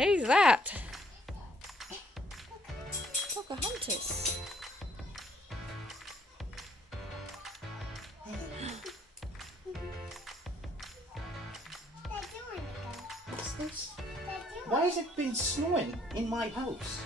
Who's that? Pocahontas. What's this? Why has it been snowing in my house?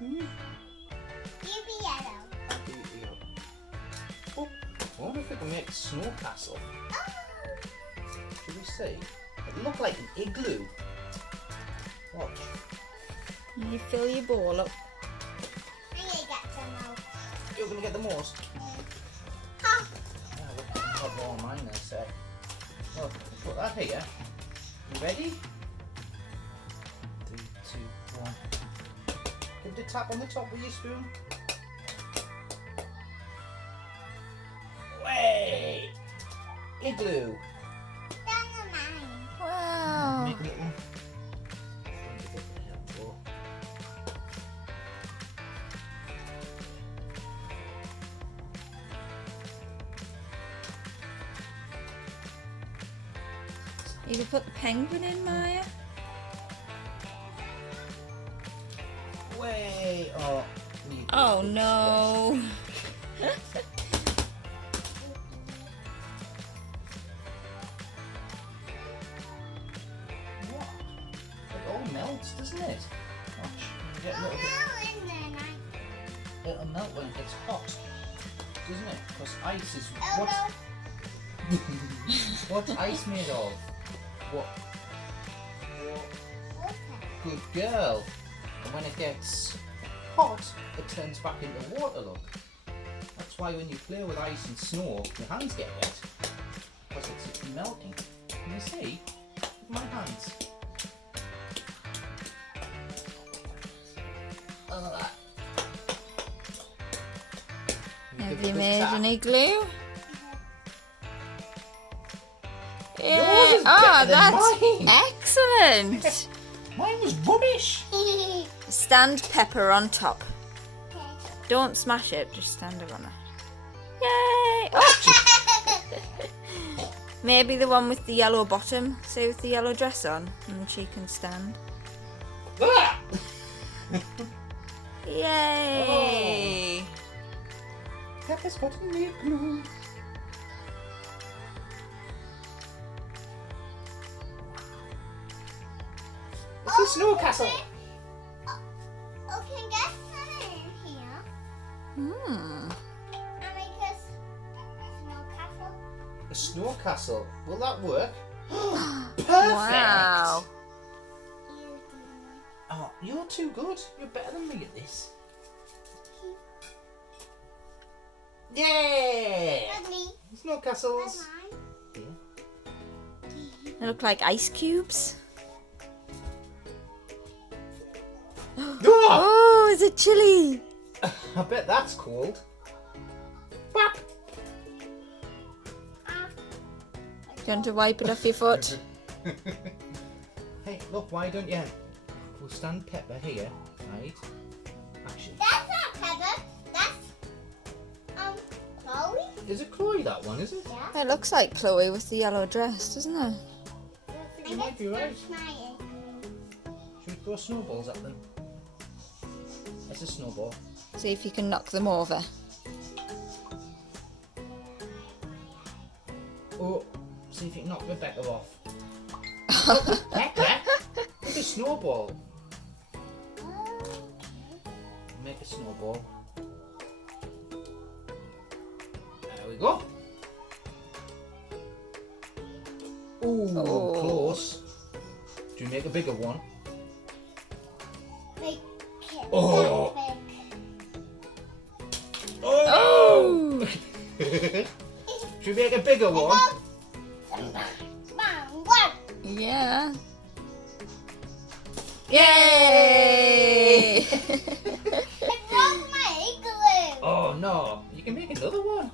You be yellow. Oh, I wonder if we can make a snow castle. Should we see? It looked like an igloo. Watch. You fill your bowl up. I'm gonna get some out. You're going to get the most? Huh. Yeah, look, I've got more on mine there, so. Well, put that here. You ready? 3, 2, 1. Give it a tap on the top with your spoon. Way! Igloo. Down the line. Wow. Make a little. You can put the penguin in, Maya. Way! Oh, Oh no. What? It all melts, doesn't it? Watch. You get a little bit. It'll melt when it gets hot, doesn't it? Because ice is what's ice made of? What? Good girl. And when it gets hot, it turns back into water. Look. That's why when you play with ice and snow, your hands get wet because it's melting. Can you see? Look at my hands. Look at that. Have you made an igloo? Yeah. Yours is Oh, better than that's mine. excellent. Mine was rubbish. Stand Pepper on top. Don't smash it, just stand her on it. Yay! Oh. Maybe the one with the yellow bottom, see with the yellow dress on, and she can stand. Ah! Yay! Pepper's got a new glue. It's a snow castle. Oh, can get some in here. Hmm. And make us snow castle. A snow castle. Will that work? Perfect. Wow. You do Oh, you're too good. You're better than me at this. Yeah. Ugly. Snow That's castles. mine. Yeah. They look like ice cubes. Oh! Oh, is it chilly? I bet that's cold. Whap. Do you want to wipe it off your foot? Hey, look, why don't you? We'll stand Pepper here, right? Actually, That's not Pepper. That's Chloe. is it Chloe that one, is it? Yeah. It looks like Chloe with the yellow dress, doesn't it? Yeah, I think you might be right. Mine. Should we throw snowballs at them? That's a snowball. See if you can knock them over. Oh, see if you can knock Rebecca off. Rebecca? It's a snowball. Make a snowball. There we go. Ooh, Oh. close. Do you make a bigger one? Make it Oh. that Oh! Oh! Should we make a bigger one? big. What? Yeah. Yay! It broke my igloo. Oh no, you can make another one.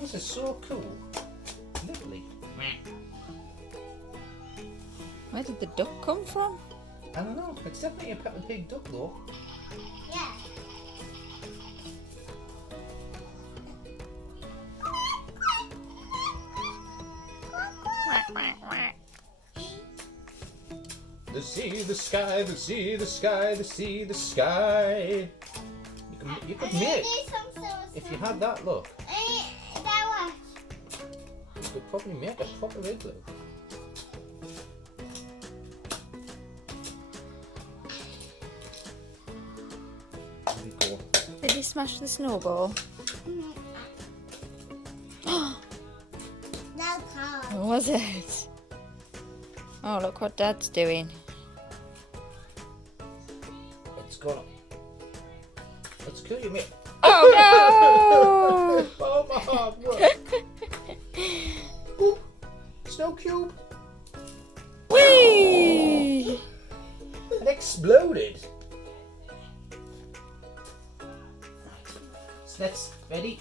This is so cool. Lovely. Where did the duck come from? I don't know, it's definitely a Peppa Pig duck though. Yeah. the sea, the sky, the sea, the sky, the sea, the sky. You could make, if you had that look, you could probably make a proper igloo. There we go. Did you smash the snowball? What was it? Oh, look what Dad's doing. It's gonna. Let's kill you, mate. Oh no! Oh, my hard work. Boop. Snow cube. Whee! It exploded. So that's ready.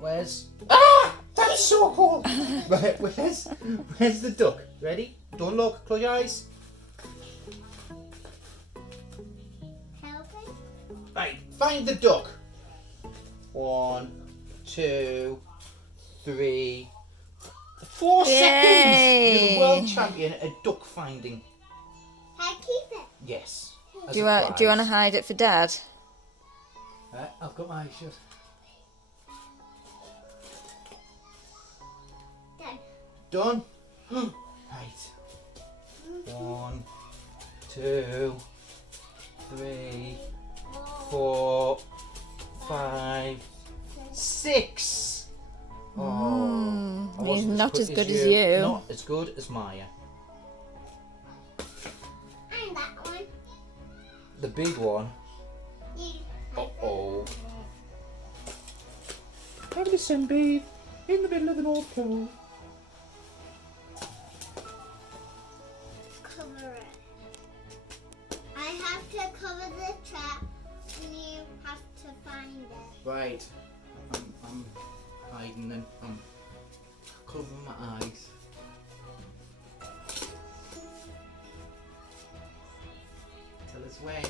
Where's? Ah! That is so cool. Right, where's the duck? Ready? Don't look. Close your eyes. Helping? Right, find the duck. 1, 2, 3, 4 Yay. seconds. You're the world champion at duck finding. I keep it. Yes. Do you want to hide it for Dad? I've got my eyes shut. Done. Done. Right. 1, 2, 3, 4, 5, 6. Oh, I he's wasn't not quick as good as you. Not as good as Maya. And that one. The big one. You. Uh-oh. Have a sunbathe in the middle of the North Pole. Cover it. I have to cover the trap and you have to find it. Right. I'm hiding then. I'm covering my eyes. Tell us when.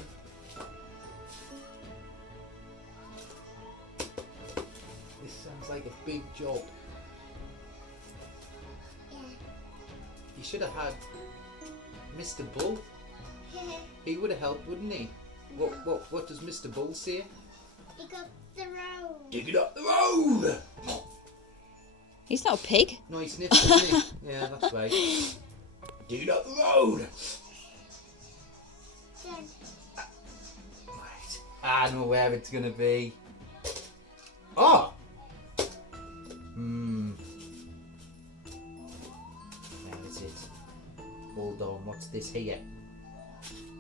This sounds like a big job. Yeah. You should have had Mr. Bull. He would have helped, wouldn't he? What does Mr. Bull say? Dig up the road. Dig it up the road! He's not a pig. No, he sniffs, doesn't he? Yeah, that's right. Dig it up the road! Done. Right. I know where it's gonna be. Oh! Where is it? Hold on, what's this here?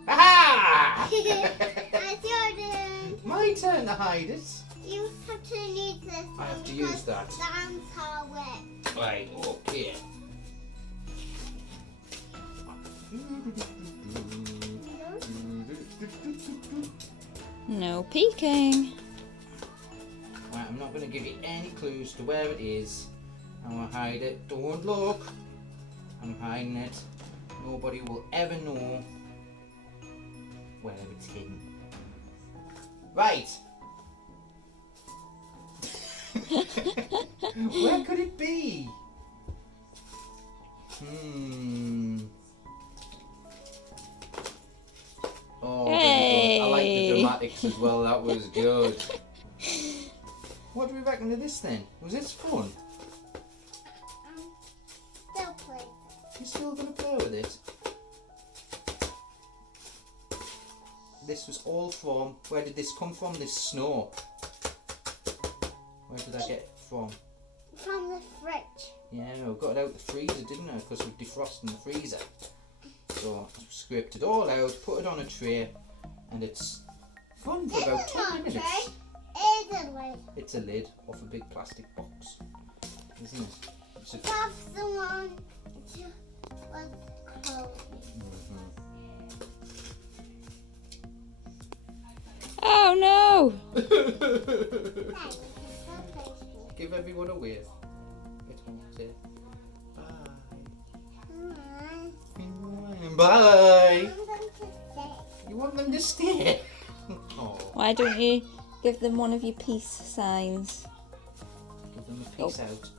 Aha! It's your turn. My turn to hide it. You have to use this. I have to because use that. The arms are wet. Right, okay. No peeking. Right, I'm not going to give you any clues to where it is. I'm going to hide it. Don't look. I'm hiding it. Nobody will ever know where it's hidden. Right. Where could it be? Oh, very good. I like the dramatics as well. That was good. What do we reckon of this then? Was this fun? Still play. You still gonna play with it? This was all from. Where did this come from? This snow. Where did I get it from? From the fridge. Yeah, I got it out the freezer, didn't I? Because we're defrosting the freezer. So I scraped it all out, put it on a tray, and it's fun for about 10 minutes. It's a lid. It's a lid off a big plastic box, isn't it? It's a... That's the one to was cold. Oh no! Give everyone a wave. It's home. Say bye. Bye. You want them to stay? Oh, Why don't you give them one of your peace signs? give them a peace out.